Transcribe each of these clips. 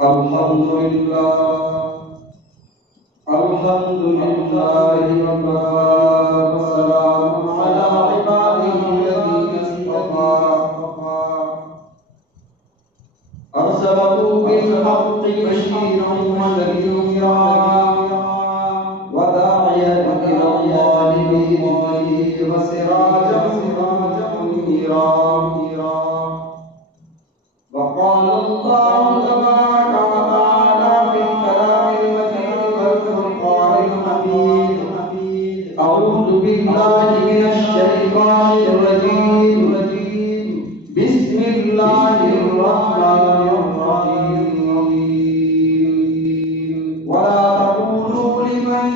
الحمد لله الحمد لله والسلام على عباده الذين اصطفى أرسله بالحق بشيرا ونذيرا وداعيا إلى الله بإذنه وسراجا منيرا. وقال الله تبارك وتعالى في الكلام المجيد والفرقان الحميد: أعوذ بالله من الشيطان الرجيم. بسم الله الرحمن الرحيم. ولا تقولوا لمن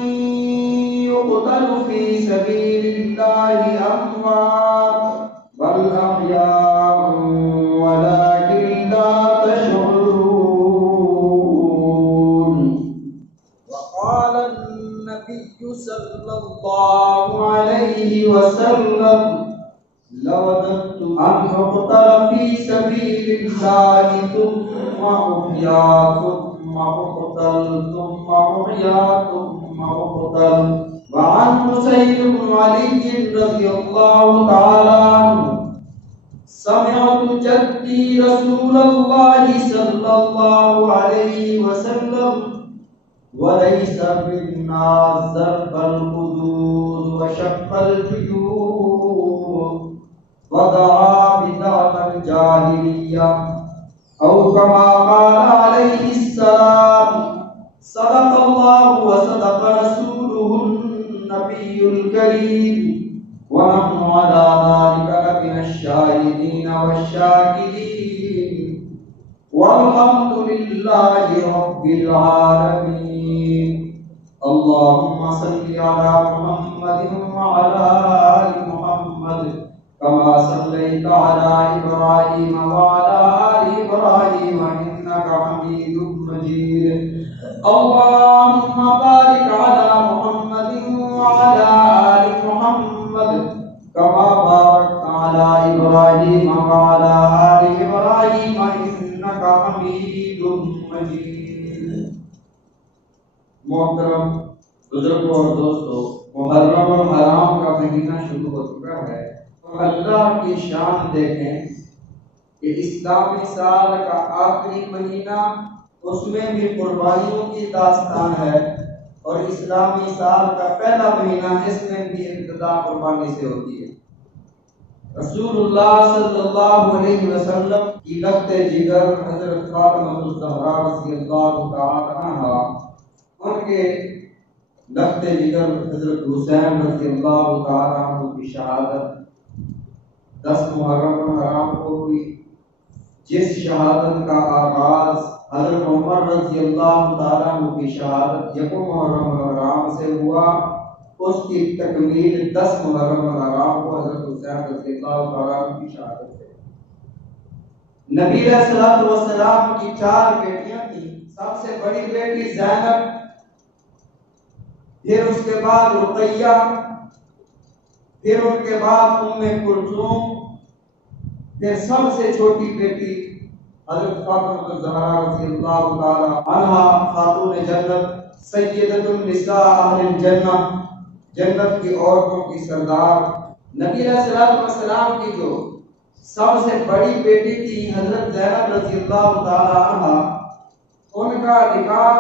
يقتل في سبيل الله أموات بل أحياء ولكن لا تشعرون. وقال النبي صلى الله عليه وسلم: لوددت أن أقتل في سبيل الله ثم أحيا ثم أقتل ثم أحيا ثم أقتل. وعن حسين بن علي رضي الله تعالى عنه: سمعت جدي رسول الله صلى الله عليه وسلم: وليس بالناس ضرب الحدود وشق الجيوب ودعا بدعوى الجاهلية أو كما قال عليه السلام. صدق الله وصدق رسوله النبي الكريم، ونحن على ذلك لمن الشاهدين والشاكرين، والحمد لله رب العالمين. اللهم صل على محمد وعلى آل محمد كما صليت على إبراهيم وعلى آل إبراهيم إنك حميد مجيد. اللهم بارك على محمد وعلى آل محمد كما باركت على إبراهيم وعلى آل إبراهيم إنك حميد مجيد. محترم بزرگوں اور دوستو، محرم الحرام کا مہینہ شروع ہو چکا ہے. اللہ کی شان دیکھیں کہ اسلامی سال کا آخری مہینہ، اس میں بھی قربانیوں کی داستان ہے، اور اسلامی سال کا پہلا مہینہ، اس میں بھی ابتدا قربانی سے ہوتی ہے. رسول اللہ صلی اللہ علیہ وسلم کی لخت جگر حضرت فاطمہ الزہرا رضی اللہ تعالی عنہا، ان کے لخت جگر حضرت حسین رضی اللہ تعالی عنہ کی شہادت 10 محرم الحرام کو ہوئی، جس شہادت کا آغاز حضرت عمر رضی اللہ تعالیٰ عنہ کی شہادت 1 محرم الحرام سے ہوا، اس کی تکمیل 10 محرم الحرام کو حضرت حسین رضی اللہ تعالیٰ عنہ کی شہادت سے. نبی علیہ الصلوۃ والسلام کی 4 بیٹیاں تھیں. سب سے بڑی بیٹی زینب، پھر اس کے بعد رقیہ، پھر ان کے بعد ام کلثوم، پھر سب سے چھوٹی بیٹی حضرت فاطمہ الزہرا رضی اللہ تعالی عنہا، خاتون جنت، سیدۃ النساء اہل الجنہ، جنت کی عورتوں کی سردار. نبی علیہ الصلوۃ والسلام کی جو سب سے بڑی بیٹی تھی حضرت زینب رضی اللہ تعالی عنہا، ان کا نکاح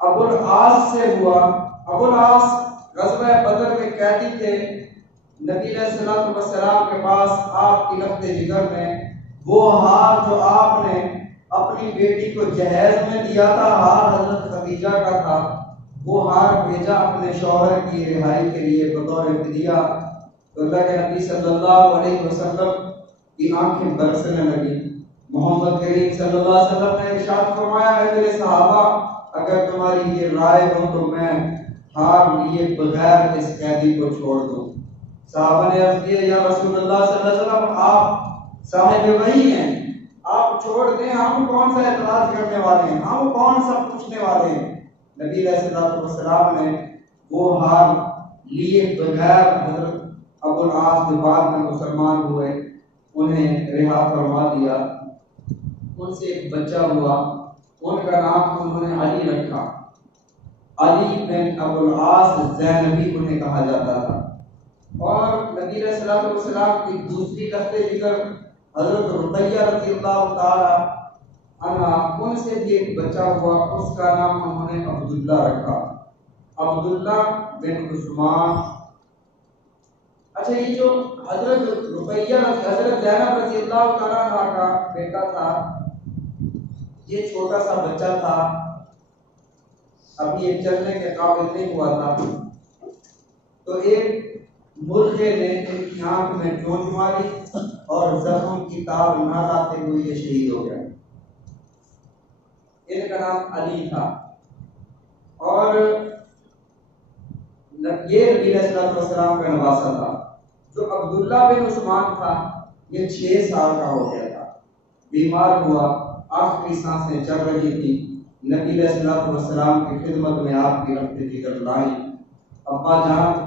ابو العاص سے ہوا. ابو العاص غزوہ بدر میں قیدی تھے. نبی علیہ الصلوۃ والسلام کے پاس آپ کی لخت جگر میں وہ ہار جو آپ نے اپنی بیٹی کو جہیز میں دیا تھا، ہار حضرت خدیجہ کا تھا، وہ ہار بھیجا اپنے شوہر کی رہائی کے لیے بطور فدیہ. تو اللہ کے نبی صلی اللہ علیہ وسلم کی آنکھیں برسنے لگی. محمد کریم صلی اللہ علیہ وسلم نے ارشاد فرمایا: ہے میرے صحابہ، اگر تمہاری یہ رائے ہو تو میں ہار لیے بغیر اس قیدی کو چھوڑ دوں. صحابہ نے عرض کیا: یا رسول اللہ صلی اللہ علیہ وسلم، آپ صاحب وحی ہیں، آپ چھوڑ دیں، ہم کون سا اعتراض کرنے والے ہیں، ہم کون سا پوچھنے والے ہیں. نبی علیہ السلام نے وہ ہار لیے بغیر حضرت ابو العاص جو بعد میں مسلمان ہوئے انہیں رہا فرما دیا. ان سے ایک بچہ ہوا، ان کا نام انہوں نے علی رکھا، علی بن ابو العاص زینبی انہیں کہا جاتا تھا۔ اور نبی علیہ الصلوۃ والسلام کی دوسری تخت ذکر حضرت رقیہ رضی اللہ تعالی عنہا، ان سے بھی ایک بچہ ہوا، اس کا نام انہوں نے عبداللہ رکھا، عبداللہ بن عثمان۔ اچھا، یہ جو حضرت رقیہ حضرت زینب رضی اللہ تعالی عنہا کا بیٹا تھا، یہ چھوٹا سا بچہ تھا، ابھی یہ چلنے کے قابل نہیں ہوا تھا، تو ایک مرغے نے ان کی آنکھ میں چونچ ماری اور زخم کی تاب نہ لاتے ہوئے یہ شہید ہو گیا۔ ان کا نام علی تھا، اور یہ نبی علیہ الصلوۃ والسلام کا نواسا تھا۔ جو عبداللہ بن عثمان تھا، یہ 6 سال کا ہو گیا تھا، بیمار ہوا، آخری سانسیں چل رہی تھی، نبی علیہ الصلوۃ والسلام کی خدمت میں آپ کی رفت ذکر لائی، ابا جان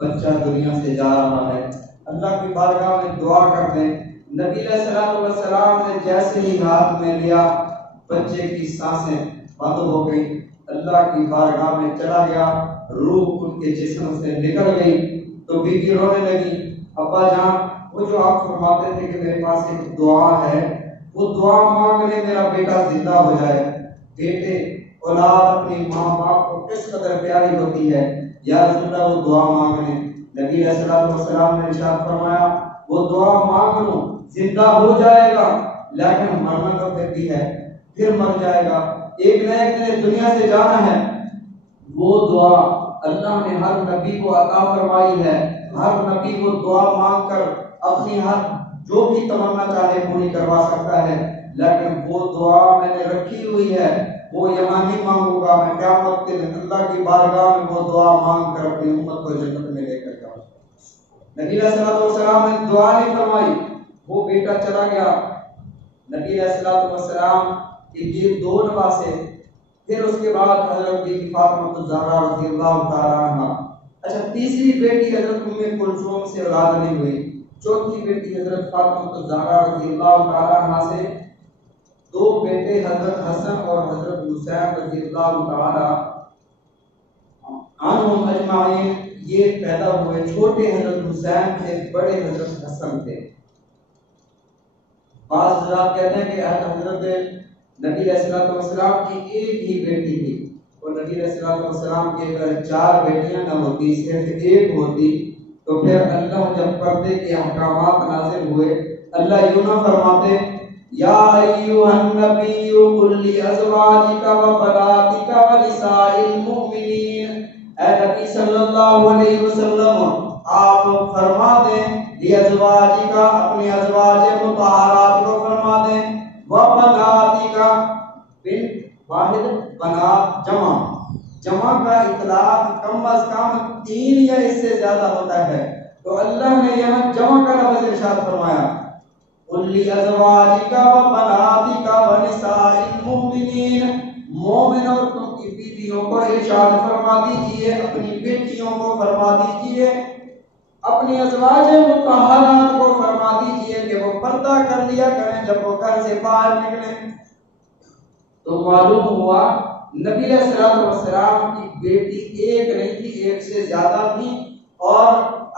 بچہ دنیا سے جا رہا ہے، اللہ کی بارگاہ میں دعا کر دیں۔ نبی علیہ الصلوۃ والسلام نے جیسے ہی ہاتھ میں لیا، بچے کی سانسیں بند ہو گئی، اللہ کی بارگاہ میں چلا گیا، روح ان کے جسم سے نکل گئی، تو بیوی رونے لگی، ابا جان وہ جو آپ فرماتے تھے کہ میرے پاس ایک دعا ہے، وہ دعا مانگ لے میرا بیٹا زندہ ہو جائے۔ بیٹے اولاد اپنی ماں باپ کو کس قدر پیاری ہوتی ہے، یا رسول اللہ وہ دعا مانگ لیں۔ نبی علیہ الصلوۃ والسلام نے ارشاد فرمایا وہ دعا مانگ لو، زندہ ہو جائے گا، لیکن مرنا تو پھر بھی ہے، پھر مر جائے گا، ایک نہ ایک دن دنیا سے جانا ہے۔ وہ دعا اللہ نے ہر نبی کو عطا فرمائی ہے، ہر نبی کو دعا مانگ کر اپنی ہر جو بھی تمنا چاہے پوری کروا سکتا ہے، لیکن وہ دعا میں نے رکھی ہوئی ہے، وہ یہاں نہیں مانگوں گا، میں قیامت کے دن اللہ کی بارگاہ میں وہ دعا مانگ کر اپنی امت کو جنت میں لے کر جاؤں۔ نبی علیہ الصلوۃ والسلام نے دعا نہیں فرمائی، وہ بیٹا چلا گیا۔ نبی علیہ الصلوۃ والسلام کے یہ 2 نواسے، پھر اس کے بعد حضرت بی بی فاطمہ الزہرا رضی اللہ تعالی عنہا۔ اچھا، تیسری بیٹی حضرت ام کلثوم سے اولاد نہیں ہوئی، چوتھی بیٹی حضرت فاطمہ الزہرا رضی اللہ تعالی عنہا سے 2 بیٹے حضرت حسن اور حضرت حسین رضی اللہ تعالی عنہم اجمعین یہ پیدا ہوئے۔ چھوٹے حضرت حسین تھے، بڑے حضرت حسن تھے۔ بعض حضرات کہتے ہیں کہ حضرت نبی علیہ الصلوۃ والسلام کی ایک ہی بیٹی تھی، اور نبی علیہ الصلوۃ والسلام کی اگر 4 بیٹیاں نہ ہوتی، صرف ایک ہوتی، تو پھر اللہ جب پردے کے احکامات نازل ہوئے، اللہ یوں نہ فرماتے یا ایھا النبی قل لازواجک وبناتک ونساء المؤمنین، اے نبی صلی اللہ علیہ وسلم آپ فرما دیں لازواجک اپنی ازواج مطہرات کو فرما دیں، وبناتک بنت واحد، بنات جمع کا اطلاق کم از کم 3 یا اس سے زیادہ ہوتا ہے، تو اللہ نے یہاں جمع کا لفظ ارشاد فرمایا قل لازواجک وبناتک ونساء المؤمنین، مومن عورتوں کی بیویوں کو ارشاد فرما دیجئے، اپنی بیٹیوں کو فرما دیجئے، اپنی ازواج مطہرات کو فرما دیجئے کہ وہ پردہ کر لیا کریں جب وہ گھر سے باہر نکلیں۔ تو معلوم ہوا نبی علیہ الصلوۃ والسلام کی بیٹی ایک نہیں تھی، ایک سے زیادہ تھی، اور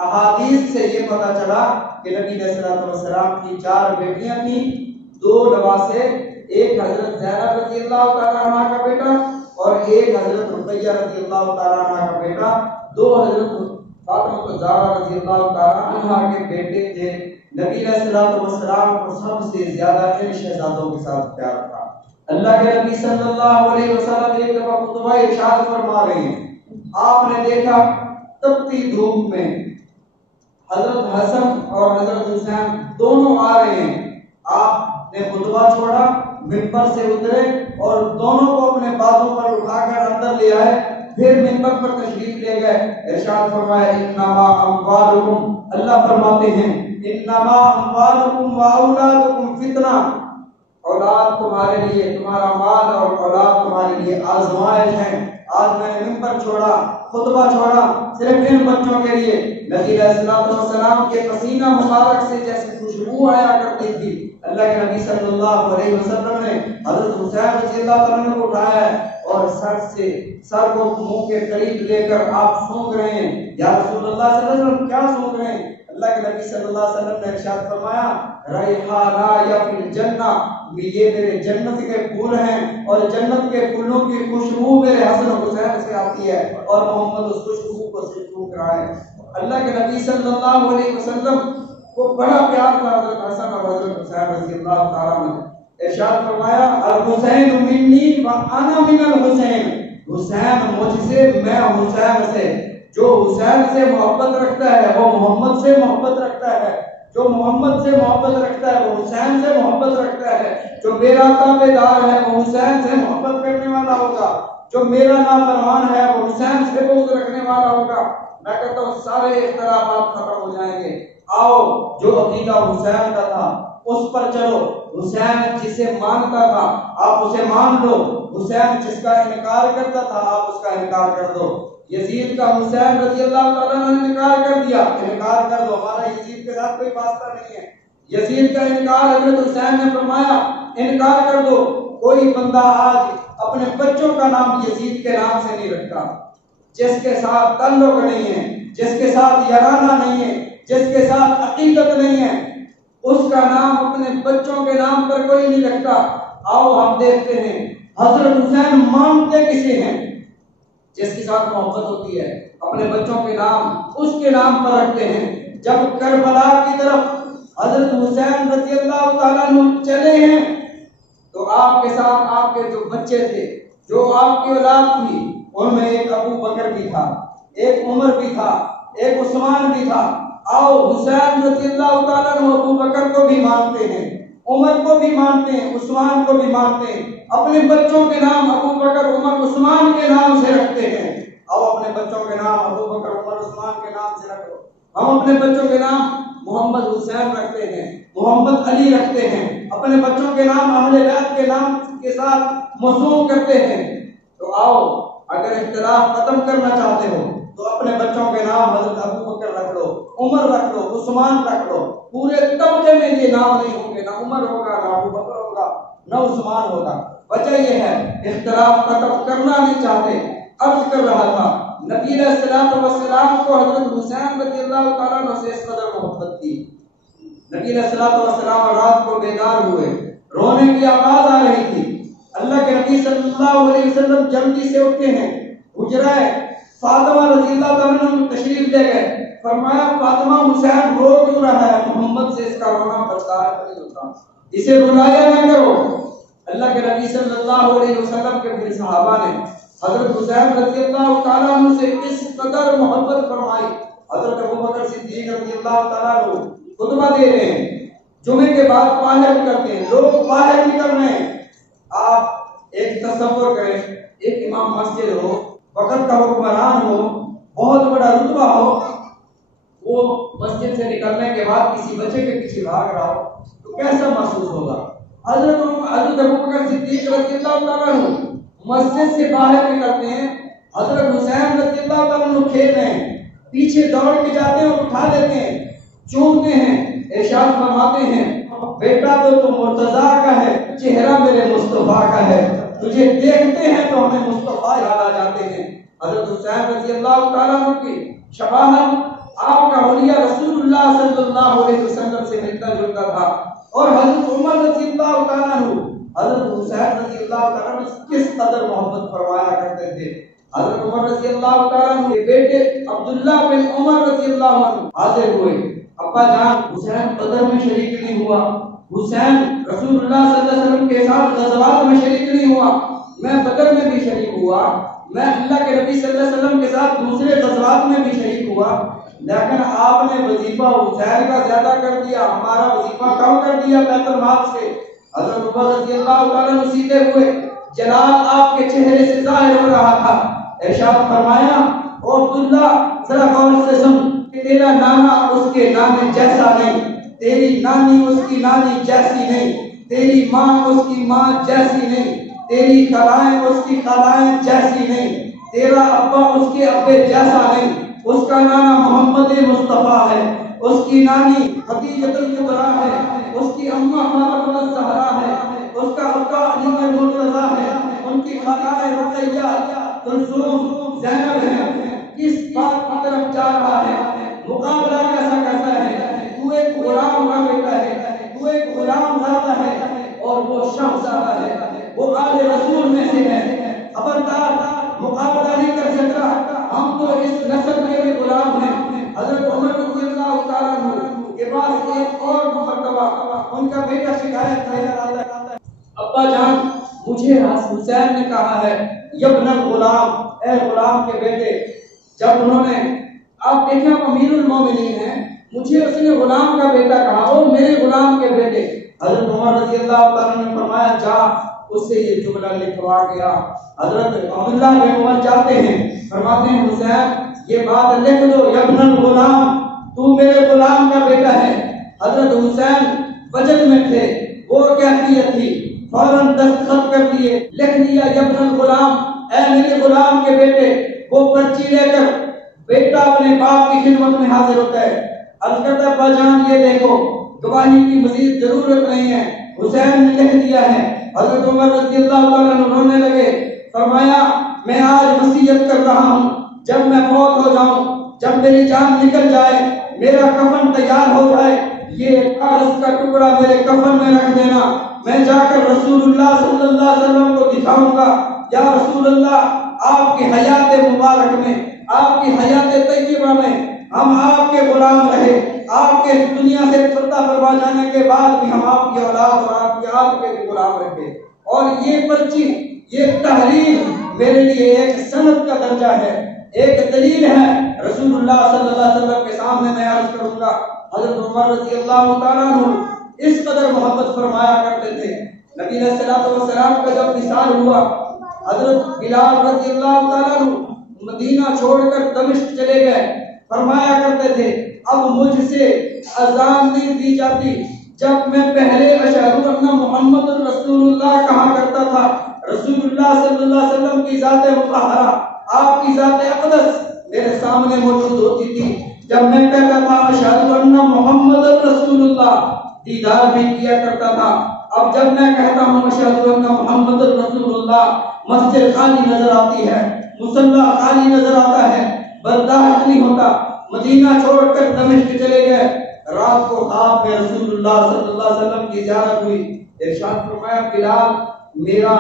احادیث سے یہ پتہ چلا کہ نبی علیہ الصلوۃ والسلام کی 4 بیٹیاں تھیں، 2 نواسے، ایک حضرت زینب رضی اللہ تعالیٰ عنہ کا بیٹا اور ایک حضرت رقیہ رضی اللہ تعالیٰ عنہ کا بیٹا، 2 حضرت فاطمہ الزہرا رضی اللہ تعالیٰ عنہ کے بیٹے تھے۔ نبی علیہ الصلوۃ والسلام کو سب سے زیادہ ان شہزادوں کے ساتھ پیار تھا۔ اللہ کے نبی صلی اللہ علیہ وسلم ایک دفعہ خطبہ ارشاد فرما رہے ہیں، آپ نے دیکھا تپتی دھوپ میں حضرت حسن اور حضرت حسین دونوں آ رہے ہیں، آپ نے خطبہ چھوڑا، منبر سے اترے اور دونوں کو اپنے بازوں پر اٹھا کر اندر لے آئے، پھر منبر پر تشریف لے گئے، ارشاد فرمایا انما اموالکم، اللہ فرماتے ہیں انما اموالکم واولادکم فتنہ، اولاد تمہارے لیے، تمہارا مال اور اولاد تمہارے لیے آزمائش ہے۔ آج میں نے منبر چھوڑا، خطبہ چھوڑا صرف ان بچوں کے لیے۔ نبی علیہ الصلوۃ والسلام کے پسینہ مبارک سے جیسے خوشبو آیا کرتی تھی، اللہ کے نبی صلی اللہ علیہ وسلم نے حضرت حسین رضی اللہ تعالیٰ عنہ کو اٹھایا ہے اور سر کو منہ کے قریب لے کر آپ سونگ رہے ہیں. یا رسول اللہ صلی اللہ علیہ وسلم کیا سونگ رہے ہیں؟ اللہ کے نبی صلی اللہ علیہ وسلم نے ارشاد فرمایا ریحانہ یا فی الجنہ، یہ میرے جنت کے پھول ہیں اور جنت کے پھولوں کی خوشبو میرے حسن حسین سے آتی ہے اور محمد اس خوشبو کو سونگ رہا ہے. اللہ کے نبی صلی اللہ علیہ وسلم کو بڑا پیار تھا حضرت حسن اور حضرت حسین رضی اللہ تعالیٰ عنہ. ارشاد فرمایا الحسین منی وانا من الحسین، حسین مجھ سے میں حسین سے. جو حسین سے محبت رکھتا ہے وہ محمد سے محبت رکھتا ہے، جو محمد سے محبت رکھتا ہے وہ حسین سے محبت رکھتا ہے. جو میرا تابعدار ہے وہ حسین سے محبت کرنے والا ہوگا، جو میرا نافرمان ہے وہ حسین سے بغض رکھنے والا ہوگا. میں کہتا ہوں سارے اختلافات ختم ہو جائیں گے. آؤ جو عقیدہ حسین کا تھا اس پر چلو. حسین جسے مانتا تھا آپ اسے مان لو، حسین جس کا انکار کرتا تھا آپ اس کا انکار کر دو. یزید کا حسین رضی اللہ تعالیٰ عنہ نے انکار کر دیا، انکار کر دو، ہمارا یزید کے ساتھ کوئی واسطہ نہیں ہے. یزید کا انکار حضرت حسین نے فرمایا انکار کر دو. کوئی بندہ آج اپنے بچوں کا نام یزید کے نام سے نہیں رکھتا، جس کے ساتھ تعلق نہیں ہے، جس کے ساتھ یارانہ نہیں ہے، جس کے ساتھ عقیدت نہیں ہے، اس کا نام اپنے بچوں کے نام پر کوئی نہیں رکھتا. آؤ ہم دیکھتے ہیں حضرت حسین مانتے کسے ہیں؟ جس کے ساتھ محبت ہوتی ہے اپنے بچوں کے نام اس کے نام پر رکھتے ہیں. جب کربلا کی طرف حضرت حسین رضی اللہ تعالیٰ عنہ چلے ہیں تو آپ کے ساتھ آپ کے جو بچے تھے، جو آپ کی اولاد تھی، ان میں ایک ابو بکر بھی تھا، ایک عمر بھی تھا، ایک عثمان بھی تھا. آؤ حسین رضی اللہ تعالیٰ عنہ ابو بکر کو بھی مانتے ہیں، عمر کو بھی مانتے ہیں، عثمان کو بھی مانتے ہیں. اپنے بچوں کے نام ابو بکر عمر عثمان کے نام سے رکھتے ہیں. آؤ اپنے بچوں کے نام ابو بکر عمر عثمان کے نام سے رکھو. ہم اپنے بچوں کے نام محمد حسین رکھتے ہیں، محمد علی رکھتے ہیں، اپنے بچوں کے نام اہل بیت کے نام کے ساتھ موسوم کرتے ہیں. تو آؤ اگر اختلاف ختم کرنا چاہتے ہو تو اپنے بچوں کے نام حضرت ابو بکر رکھ لو، عمر رکھ لو، عثمان رکھ لو. پورے طبقے میں یہ نام نہیں ہوں گے، نہ عمر ہوگا، نہ ابو بکر ہوگا، نہ عثمان ہوگا. وجہ یہ ہے اختلاف ختم کرنا نہیں چاہتے. عرض کر رہا تھا نبی علیہ الصلوۃ والسلام کو حضرت حسین رضی اللہ تعالیٰ عنہ سے اس قدر محبت تھی. نبی علیہ الصلوۃ والسلام رات کو بیدار ہوئے، رونے کی آواز آ رہی تھی. اللہ کے نبی صلی اللہ علیہ وسلم جلدی سے اٹھتے ہیں، حجرہ فاطمہ رضی اللہ تعالیٰ عنہ تشریف لے گئے. فرمایا فاطمہ حسین رو کیوں رہا ہے؟ محمد سے اس کا رونا برداشت نہیں ہوتا، اسے رلایا نہ کرو. اللہ کے نبی صلی اللہ علیہ وسلم کے پھر صحابہ نے حضرت حسین رضی اللہ تعالیٰ عنہ سے اس قدر محبت فرمائی. حضرت ابو بکر صدیق رضی اللہ تعالیٰ عنہ خطبہ دے رہے ہیں، جمعے کے بعد باہر نکلتے ہیں، لوگ باہر نکل رہے ہیں. آپ ایک تصور کریں، ایک امام مسجد ہو، وقت کا حکمران ہو، بہت بڑا رتبہ ہو، وہ مسجد سے نکلنے کے بعد کسی بچے کے پیچھے بھاگ رہا ہو تو کیسا محسوس ہوگا؟ حضرت ابو بکر صدیق رضی اللہ تعالیٰ عنہ مسجد سے باہر نکلتے ہیں، حضرت حسین رضی اللہ تعالیٰ عنہ کھیل رہے ہیں، پیچھے دوڑ کے جاتے ہیں اور اٹھا لیتے ہیں، چومتے ہیں، ارشاد فرماتے ہیں بیٹا تو مرتضیٰ کا ہے، چہرہ میرے مصطفیٰ کا ہے، تجھے دیکھتے ہیں تو ہمیں مصطفیٰ یاد آ جاتے ہیں. حضرت حسین رضی اللہ تعالیٰ عنہ کی شباہت آپ کا حلیہ رسول اللہ صلی اللہ علیہ وسلم سے ملتا جلتا تھا. اور حضرت عمر رضی اللہ تعالیٰ عنہ حضرت حسین رضی اللہ تعالیٰ عنہ کس قدر محبت فرمایا کرتے تھے. حضرت عمر رضی اللہ تعالیٰ عنہ کے بیٹے عبداللہ بن عمر رضی اللہ عنہ حاضر ہوئے. ابا جان حسین بدر میں شریک نہیں ہوا، حسین رسول اللہ صلی اللہ علیہ وسلم کے ساتھ غزوات میں شریک نہیں ہوا، میں بدر میں بھی شریک ہوا، میں اللہ کے نبی صلی اللہ علیہ وسلم کے ساتھ دوسرے غزوات میں بھی شریک ہوا، لیکن آپ نے وظیفہ حسین کا زیادہ کر دیا، ہمارا وظیفہ کم کر دیا بیت المال سے. حضرت عمر رضی اللہ تعالیٰ عنہ سیدھے ہوئے، جلال آپ کے چہرے سے ظاہر ہو رہا تھا. ارشاد فرمایا او عبداللہ ذرا غور سے سن، تیرا نانا اس کے نانے جیسا نہیں، تیری نانی اس کی نانی جیسی نہیں، تیری ماں اس کی ماں جیسی نہیں، تیری خالائیں اس کی خالائیں جیسی نہیں، تیرا ابا اس کے ابے جیسا نہیں. اس کا نانا محمد مصطفیٰ ہے، اس کی نانی خدیجہ الکبریٰ ہے، اس کی اماں فاطمہ الزہرا ہے، اس کا ابا علی مرتضیٰ ہے، ان کی خالہ رقیہ کلثوم زینب ہے۔ کس بات کی طرف جا رہا ہے؟ مقابلہ کیسا ہے؟ تو ایک غلام کا بیٹا ہے، تو ایک غلام زادہ ہے اور وہ شہزادہ ہے، وہ آل رسول میں سے ہے۔ خبردار، مقابلہ نہیں کر سکتا، ہم تو اس نسل میں بھی غلام ہیں۔ حضرت عمر رضی اللہ تعالیٰ عنہ کے پاس ایک اور مرتبہ ان کا بیٹا شکایت لے کر آتا ہے، ابا جان مجھے حسین نے کہا ہے یبن الغلام، اے غلام کے بیٹے۔ جب انہوں نے، آپ دیکھیں آپ امیر المومنین ہیں، مجھے اس نے غلام کا بیٹا کہا، او میرے غلام کے بیٹے۔ حضرت عمر رضی اللہ تعالیٰ نے فرمایا جا اس سے یہ جملہ لکھوا گیا۔ حضرت عبداللہ بن عمر جاتے ہیں، فرماتے ہیں حسین یہ بات لکھ دو، یبن الغلام، تو میرے غلام کا بیٹا ہے۔ حضرت حسین وجد میں تھے، وہ کیفیت تھی، فوراً دستخط کر دیے، لکھ دیا یبن الغلام، اے میرے غلام کے بیٹے۔ وہ پرچی لے کر بیٹا اپنے باپ کی خدمت میں حاضر ہوتا ہے، عرض کرتا ہے ابا جان یہ دیکھو، گواہی کی مزید ضرورت نہیں ہے، حسین نے لکھ دیا ہے۔ حضرت عمر رضی اللہ تعالیٰ عنہ رونے لگے، فرمایا میں آج وصیت کر رہا ہوں، جب میں فوت ہو جاؤں، جب میری جان نکل جائے، میرا کفن تیار ہو جائے، یہ کاغذ کا ٹکڑا میرے کفن میں رکھ دینا، میں جا کر رسول اللہ صلی اللہ علیہ وسلم کو دکھاؤں گا، یا رسول اللہ آپ کی حیات مبارک میں، آپ کی حیات طیبہ میں ہم آپ کے غلام رہے، آپ کے دنیا سے پردہ فرما جانے کے بعد بھی ہم آپ کی اولاد اور آپ کے بھی غلام رہے۔ اور یہ پرچی، یہ تحریر میرے لیے ایک سند کا درجہ ہے، ایک دلیل ہے، رسول اللہ صلی اللہ علیہ وسلم کے سامنے میں عرض کروں گا۔ حضرت عمر رضی اللہ تعالیٰ عنہ اس قدر محبت فرمایا کرتے تھے۔ نبی علیہ الصلوۃ والسلام کا جب وصال ہوا، حضرت بلال رضی اللہ تعالیٰ عنہ مدینہ چھوڑ کر دمشق چلے گئے، فرمایا کرتے تھے اب مجھ سے اذان نہیں دی جاتی، جب میں پہلے اشہد ان محمد رسول اللہ کہا کرتا تھا، رسول اللہ صلی اللہ علیہ وسلم کی ذات مطہرہ، آپ کی ذات اقدس میرے سامنے موجود ہوتی تھی، جب میں کہتا تھا اشہد ان محمد رسول اللہ، دیدار بھی کیا کرتا تھا۔ اب جب میں کہتا ہوں اشہد ان محمد رسول اللہ، مسجد خالی نظر آتی ہے، مصلی خالی نظر آتا ہے، برداشت نہیں ہوتا۔ مدینہ چھوڑ کر دمشق چلے گئے، رات کو خواب میں رسول اللہ صلی اللہ علیہ وسلم کی زیارت ہوئی، ارشاد فرمایا بلال میرا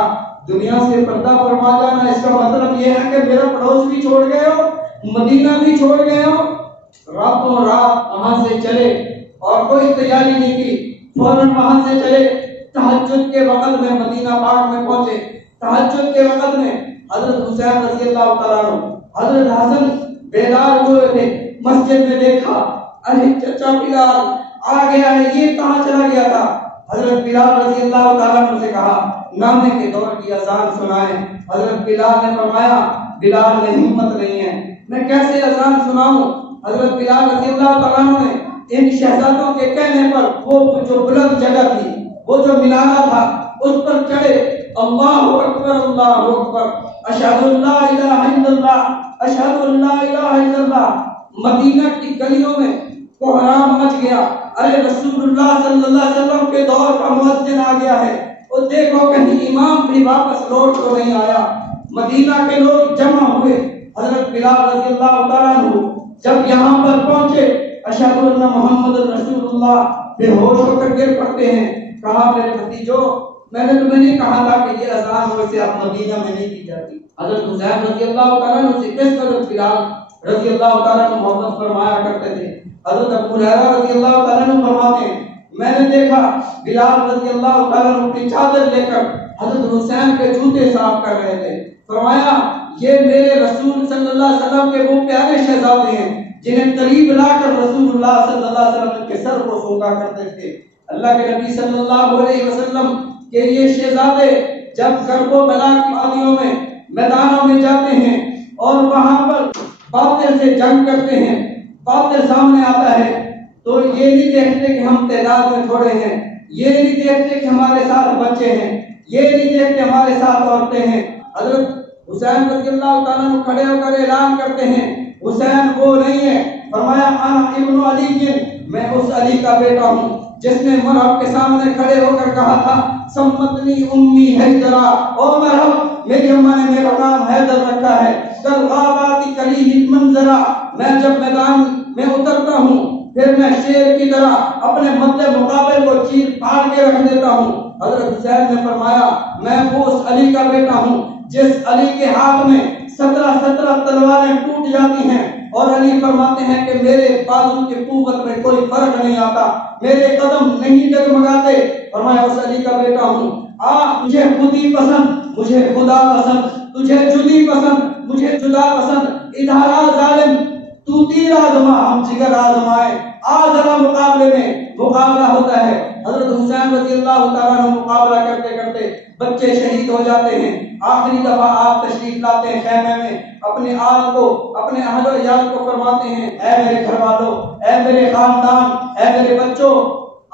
دنیا سے پردہ فرما جانا، اس کا مطلب یہ ہے کہ میرا پڑوس بھی چھوڑ گئے ہو، مدینہ بھی چھوڑ گئے ہو۔ راتوں رات وہاں سے چلے اور کوئی تیاری نہیں کی، فوراً وہاں سے چلے، تہجد کے وقت میں مدینہ پاک میں پہنچے۔ تہجد کے وقت میں حضرت حسین رضی اللہ تعالیٰ عنہ، حضرت حسن بیدار ہوئے تھے، مسجد میں دیکھا، ارے چچا بلال آ گیا ہے، یہ کہاں چلا گیا تھا؟ حضرت بلال رضی اللہ تعالیٰ عنہ سے کہا نانے کے دور کی اذان سنائیں۔ حضرت بلال نے فرمایا بلال نے ہمت نہیں ہے، میں کیسے اذان سناؤں؟ حضرت بلال رضی اللہ تعالیٰ عنہ نے ان شہزادوں کے کہنے پر وہ جو بلند جگہ تھی، وہ جو مینارہ تھا، اس پر چڑھے، اللہ اکبر اللہ اکبر، اشہد اللہ الہ الا اللہ، اشہد اللہ الہ الا اللہ۔ مدینہ کی گلیوں میں کوہرام مچ گیا، ارے رسول اللہ صلی اللہ علیہ وسلم کے دور کا مؤذن آ گیا ہے، اور دیکھو کہیں امام بھی واپس لوٹ تو نہیں آیا۔ مدینہ کے لوگ جمع ہوئے، حضرت بلال رضی اللہ تعالیٰ عنہ جب یہاں پر پہنچے، اشہد ان محمد رسول اللہ، بے ہوش ہو کر گر پڑتے ہیں۔ کہا میرے بھتیجو میں نے تمہیں نہیں کہا تھا کہ یہ اذان ویسے اب مدینہ میں نہیں کی جاتی؟ حضرت حسین رضی اللہ تعالیٰ عنہ سے کس قدر بلال رضی اللہ تعالیٰ عنہ محبت فرمایا کرتے تھے۔ حضرت ابو ہریرہ رضی اللہ تعالیٰ عنہ فرماتے ہیں میں نے دیکھا بلال رضی اللہ تعالیٰ عنہ اپنی چادر لے کر حضرت حسین کے جوتے صاف کر رہے تھے۔ فرمایا یہ میرے رسول صلی اللہ علیہ وسلم کے وہ پیارے شہزادے ہیں جنہیں قریب لا کر رسول اللہ صلی اللہ علیہ وسلم کے سر کو سونگا کرتے تھے۔ اللہ کے نبی صلی اللہ علیہ وسلم کہ یہ شہزادے جب کرب و بلا کی وادیوں میں میدانوں میں جاتے ہیں اور وہاں پر باطل سے جنگ کرتے ہیں، باطل سامنے آتا ہے تو یہ نہیں دیکھتے کہ ہم تعداد میں تھوڑے ہیں، یہ نہیں دیکھتے کہ ہمارے ساتھ بچے ہیں، یہ نہیں دیکھتے ہمارے ساتھ عورتیں ہیں۔ حضرت حسین رضی اللہ تعالیٰ عنہ کھڑے ہو کر اعلان کرتے ہیں حسین وہ نہیں ہے فرمایا انا ابن علی، میں اس علی کا بیٹا ہوں جس نے مرحب کے سامنے کھڑے ہو کر کہا تھا سمتنی امی حیدرا، او مرحب میری اماں نے میرا نام حیدر رکھا ہے، کل غاباتی کلیہ منظرا، میں جب میدان میں اترتا ہوں پھر میں شیر کی طرح اپنے مد مقابل کو چیر پھاڑ کے رکھ دیتا ہوں۔ حضرت حسین نے فرمایا میں وہ اس علی کا بیٹا ہوں جس علی کے ہاتھ میں 17 تلواریں ٹوٹ جاتی ہیں، اور علی فرماتے ہیں کہ میرے بازو کی قوت میں کوئی فرق نہیں آتا، میرے قدم نہیں ڈگمگاتے۔ فرمایا اس علی کا بیٹا ہوں، مجھے خودی پسند مجھے خدا پسند، تجھے جدی پسند مجھے جدا پسند، ادھارا ظالم تو تیر آزما ہم جگر آزمائے، ذرا مقابلے میں مقابلہ ہوتا ہے۔ حضرت حسین رضی اللہ تعالیٰ عنہ مقابلہ کرتے کرتے بچے شہید ہو جاتے ہیں۔ آخری دفعہ آپ تشریف لاتے ہیں خیمے میں، اپنے آل کو اپنے اہل و عیال کو فرماتے ہیں اے میرے گھر والوں، اے میرے خاندان، اے میرے بچوں،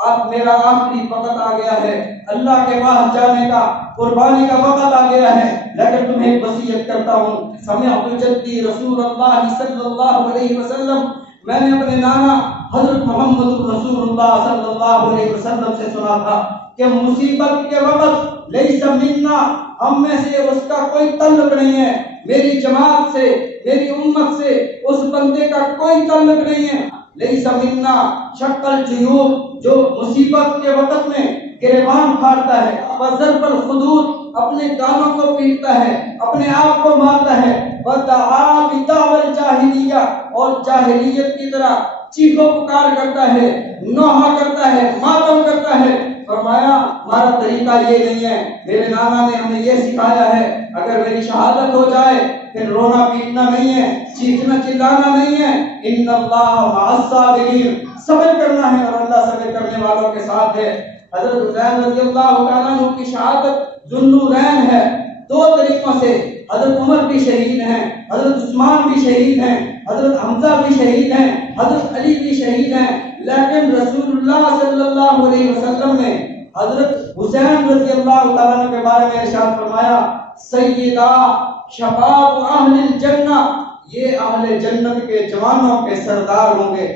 اب میرا آخری وقت آ گیا ہے، اللہ کے پاس جانے کا، قربانی کا وقت آ گیا ہے، لیکن تمہیں وصیت کرتا ہوں۔ سمعت جدی رسول اللہ صلی اللہ علیہ وسلم، میں نے اپنے نانا حضرت محمد رسول اللہ صلی اللہ علیہ وسلم سے سنا تھا کہ مصیبت کے وقت لیس منا، ہم میں سے اس کا کوئی تعلق نہیں ہے، میری جماعت سے میری امت سے اس بندے کا کوئی تعلق نہیں ہے۔ لیس منا شکل جیوب، جو مصیبت کے وقت میں گریبان پھاڑتا ہے، وضرب الخدود، اپنے گالوں کو پیٹتا ہے، اپنے آپ کو مارتا ہے، ودعا بدعوى الجاہلیہ، اور جاہلیت کی طرح چیخو پکار کرتا ہے، نوحہ کرتا ہے، ماتم کرتا ہے۔ فرمایا ہمارا طریقہ یہ نہیں ہے، میرے نانا نے ہمیں یہ سکھایا ہے، اگر میری شہادت ہو جائے پھر رونا پیٹنا نہیں ہے، چیخنا چلانا نہیں ہے، ان اللہ مع الصابرین، صبر کرنا ہے اور اللہ صبر کرنے والوں کے ساتھ ہے۔ حضرت حسین رضی اللہ تعالیٰ عنہ کی شہادت ذوالنورین ہے، دو طریقوں سے۔ حضرت عمر بھی شہید ہیں، حضرت عثمان بھی شہید ہیں، حضرت حمزہ بھی شہید ہیں، حضرت علی بھی شہید ہیں، لیکن رسول اللہ صلی اللہ علیہ وسلم نے حضرت حسین رضی اللہ تعالیٰ عنہ کے بارے میں ارشاد فرمایا سیدہ شباب اہل الجنہ، یہ اہل جنت کے جوانوں کے سردار ہوں گے۔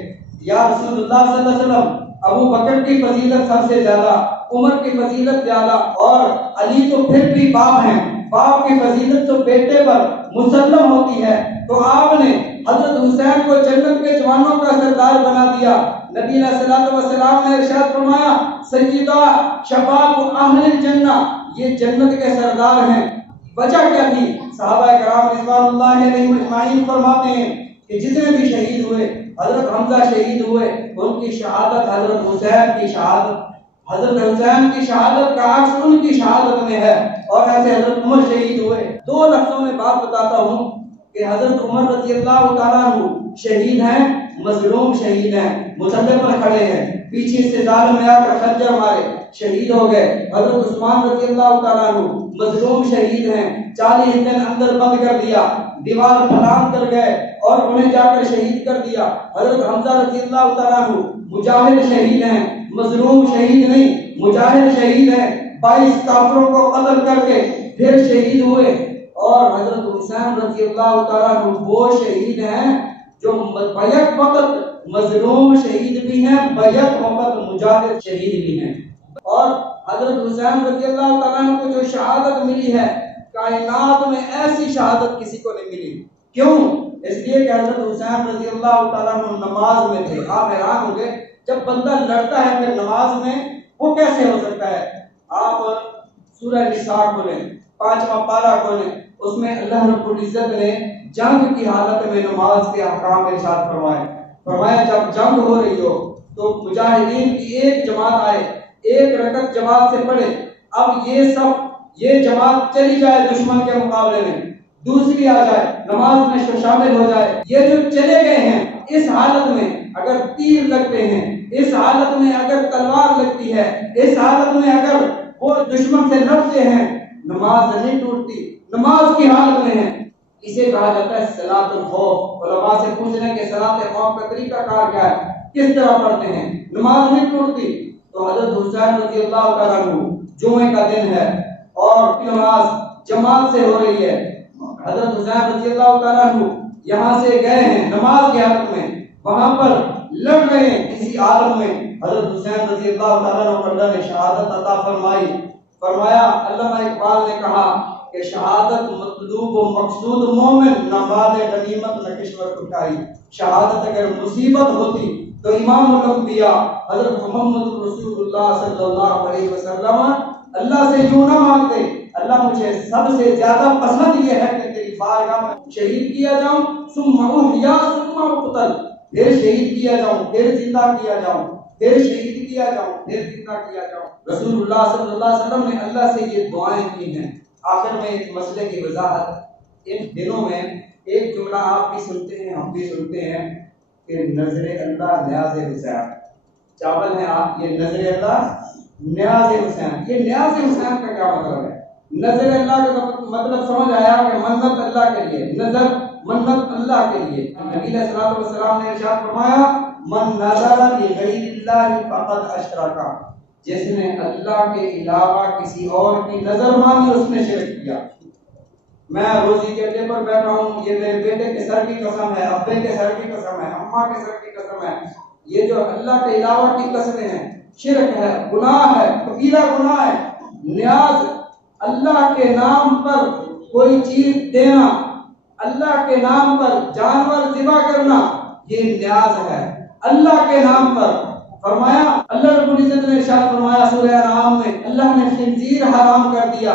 یا رسول اللہ صلی اللہ علیہ وسلم، ابو بکر کی فضیلت سب سے زیادہ، عمر کی فضیلت زیادہ، اور علی تو پھر بھی باپ ہیں، باپ کی فضیلت تو بیٹے پر مسلم ہوتی ہے، تو آپ نے حضرت حسین کو جنت کے جوانوں کا سردار بنا دیا۔ نبی علیہ الصلوۃ والسلام نے ارشاد فرمایا سیدہ شباب اہل الجنہ، یہ جنت کے سردار ہیں۔ وجہ کیا تھی؟ صحابہ کرام رضوان اللہ علیہم اجمعین فرماتے ہیں کہ جتنے بھی شہید ہوئے، حضرت حمزہ شہید ہوئے، ان کی شہادت حضرت حسین کی شہادت، حضرت حسین کی شہادت کا عکس ان کی شہادت میں ہے، اور ایسے حضرت عمر شہید ہوئے۔ دو لفظوں میں بات بتاتا ہوں کہ حضرت عمر رضی اللہ تعالیٰ عنہ شہید ہیں، مظلوم شہید ہیں، مسلح پر کھڑے ہیں، پیچھے سے ظالم نے آ کر خنجر مارے، شہید ہو گئے۔ حضرت عثمان رضی اللہ تعالیٰ عنہ مظلوم شہید ہیں، 40 دن اندر بند کر دیا، دیوار پھلانگ کر گئے اور انہیں جا کر شہید کر دیا۔ حضرت حمزہ رضی اللہ تعالیٰ عنہ مجاہد شہید ہیں، مظلوم شہید نہیں، مجاہد شہید ہیں، 22 کافروں کو قتل کر کے پھر شہید ہوئے۔ اور حضرت حسین رضی اللہ تعالیٰ عنہ وہ شہید ہیں جو بیک وقت مظلوم شہید بھی ہیں، بیک وقت مجاہد شہید بھی ہیں۔ اور حضرت حسین رضی اللہ تعالیٰ عنہ کو جو شہادت ملی ہے، کائنات میں ایسی شہادت کسی کو نہیں ملی۔ کیوں؟ اس لیے کہ حضرت حسین رضی اللہ تعالیٰ عنہ نماز میں تھے۔ آپ حیران ہوں گے، جب بندہ لڑتا ہے پھر نماز میں، وہ کیسے ہو سکتا ہے؟ آپ سورہ نساء کھولیں، 5واں پارہ کھولیں، اس میں اللہ رب العزت نے جنگ کی حالت میں نماز کے احکام ارشاد فرمائے۔ فرمایا جب جنگ ہو رہی ہو تو مجاہدین کی ایک جماعت آئے، ایک رکعت جماعت سے پڑھے، اب یہ جماعت چلی جائے دشمن کے مقابلے میں، دوسری آ جائے نماز میں شامل ہو جائے۔ یہ جو چلے گئے ہیں، اس حالت میں اگر تیر لگتے ہیں، اس حالت میں اگر تلوار لگتی ہے، اس حالت میں اگر وہ دشمن سے لڑتے ہیں، نماز نہیں ٹوٹتی، نماز کی حالت میں ہے۔ اسے کہا جاتا ہے صلاۃ الخوف۔ علماء سے پوچھنے کہ صلاۃ خوف کا طریقہ کار کیا ہے، کس طرح پڑھتے ہیں، نماز نہیں ٹوٹتی؟ تو حضرت حسین رضی اللہ تعالیٰ عنہ جمعے کا دن ہے اور نماز جماعت سے ہو رہی ہے، حضرت حسین رضی اللہ تعالیٰ عنہ یہاں سے گئے ہیں نماز کی حالت میں، وہاں پر لڑ رہے ہیں کسی عالم میں، حضرت حسین رضی اللہ تعالیٰ عنہ کو اللہ نے شہادت عطا فرمائی۔ فرمایا علامہ اقبال نے کہا کہ شہادت مطلوب و مقصود مومن، نہ بعد غنیمت نہ کشور اٹھائی۔ شہادت اگر مصیبت ہوتی تو امام الانبیاء حضرت محمد رسول اللہ صلی اللہ علیہ وسلم اللہ سے یوں نہ مانگتے، اللہ مجھے سب سے زیادہ پسند یہ ہے کہ تیری بارگاہ میں شہید کیا جاؤں، ثم احیا ثم اقتل، پھر شہید کیا جاؤں، پھر زندہ کیا جاؤں، پھر شہید کیا جاؤں، پھر زندہ کیا جاؤں۔ رسول اللہ صلی اللہ علیہ وسلم نے اللہ سے یہ دعائیں کی ہیں۔ آخر میں ایک مسئلے کی وضاحت، ان دنوں میں ایک جملہ آپ بھی سنتے ہیں ہم بھی سنتے ہیں کہ نظر اللہ نیاز حسین، چاول ہے آپ یہ نظر اللہ نیاز حسین، یہ نیاز حسین کا کیا مطلب ہے؟ نظر اللہ کا مطلب سمجھ آیا کہ منت اللہ کے لیے، نظر منت اللہ کے لیے۔ نبی علیہ الصلوۃ والسلام نے ارشاد فرمایا من نظر لغیر اللہ فقد اشرک، جس نے اللہ کے علاوہ کسی اور کی نظر مانی اس نے شرک کیا۔ میں روزی کے اڈے پر بیٹھا ہوں، یہ میرے بیٹے کے سر کی قسم ہے، ابے کے سر کی قسم ہے، اماں کے سر کی قسم ہے، یہ جو اللہ کے علاوہ کی قسمیں ہیں شرک ہے، گناہ ہے، کبیرہ گناہ ہے۔ نیاز اللہ کے نام پر کوئی چیز دینا، اللہ کے نام پر جانور ذبح کرنا، یہ نیاز ہے اللہ کے نام پر۔ فرمایا اللہ رب العزت نے ارشاد فرمایا سورہ انعام میں، اللہ نے خنزیر حرام کر دیا،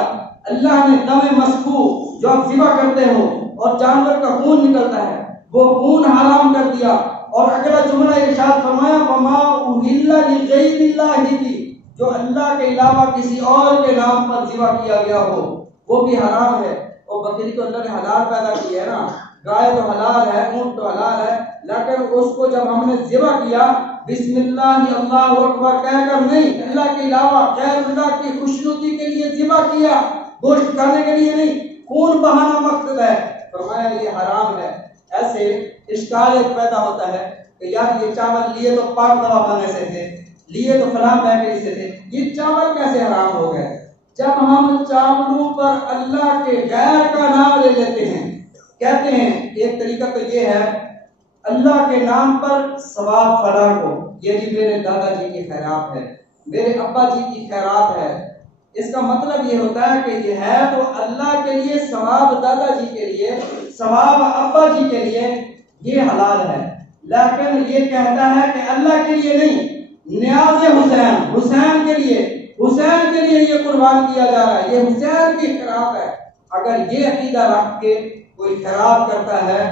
اللہ نے دم مسفوح جو آپ ذبح کرتے ہو اور جانور کا خون نکلتا ہے وہ خون حرام کر دیا۔ اور اگلا جملہ ارشاد فرمایا وما اہل لغیر اللہ کی، جو اللہ کے علاوہ کسی اور کے نام پر ذبح کیا گیا ہو وہ بھی حرام ہے۔ اور بکری تو اللہ نے حلال پیدا کی ہے نا، گائے تو حلال ہے، اونٹ تو حلال ہے، لیکن اس کو جب ہم نے ذبح کیا بسم اللہ اللہ اکبر کہہ کر نہیں، اللہ کے علاوہ غیر اللہ کی خوشنودی کے لیے ذبح کیا، گوشت کھانے کے لیے نہیں، خون بہانا مقصد ہے، فرمایا یہ حرام ہے۔ ایسے اشکال ایک پیدا ہوتا ہے کہ یار یہ چاول لیے تو پاک دوا خانے سے تھے، لیے تو فلاں بیکری سے تھے، یہ چاول کیسے حرام ہو گئے؟ جب ہم چاولوں پر اللہ کے غیر کا نام لے لیتے ہیں، کہتے ہیں ایک طریقہ تو یہ ہے اللہ کے نام پر ثواب فلاں کو، یہ جی میرے دادا جی کی خیرات ہے، میرے ابا جی کی خیرات ہے، اس کا مطلب یہ ہوتا ہے کہ یہ ہے تو اللہ کے لیے ثواب، دادا جی کے لیے ثواب، ابا جی کے لیے یہ حلال ہے، لیکن یہ کہتا ہے کہ اللہ کے لیے نہیں، نیاز حسین، حسین کے لیے، حسین کے لیے یہ قربان کیا جا رہا ہے، یہ حسین کی خیرات ہے۔ اگر یہ عقیدہ رکھ کے کوئی خیرات کرتا ہے،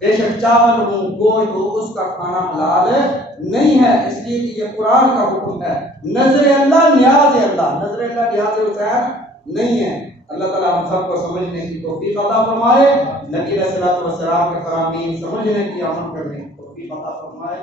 بے شک چاول ہو گوشت ہو اس کا کھانا حلال نہیں ہے، اس لیے کہ یہ قرآن کا حکم ہے۔ نظر اللہ نیاز اللہ، نظر اللہ نیاز حسین نہیں ہے۔ اللہ تعالیٰ ہم سب کو سمجھنے کی توفیق عطا فرمائے، نبی علیہ الصلوۃ والسلام کے فرامین سمجھنے کی عمل کرنے کی توفیق عطا فرمائے۔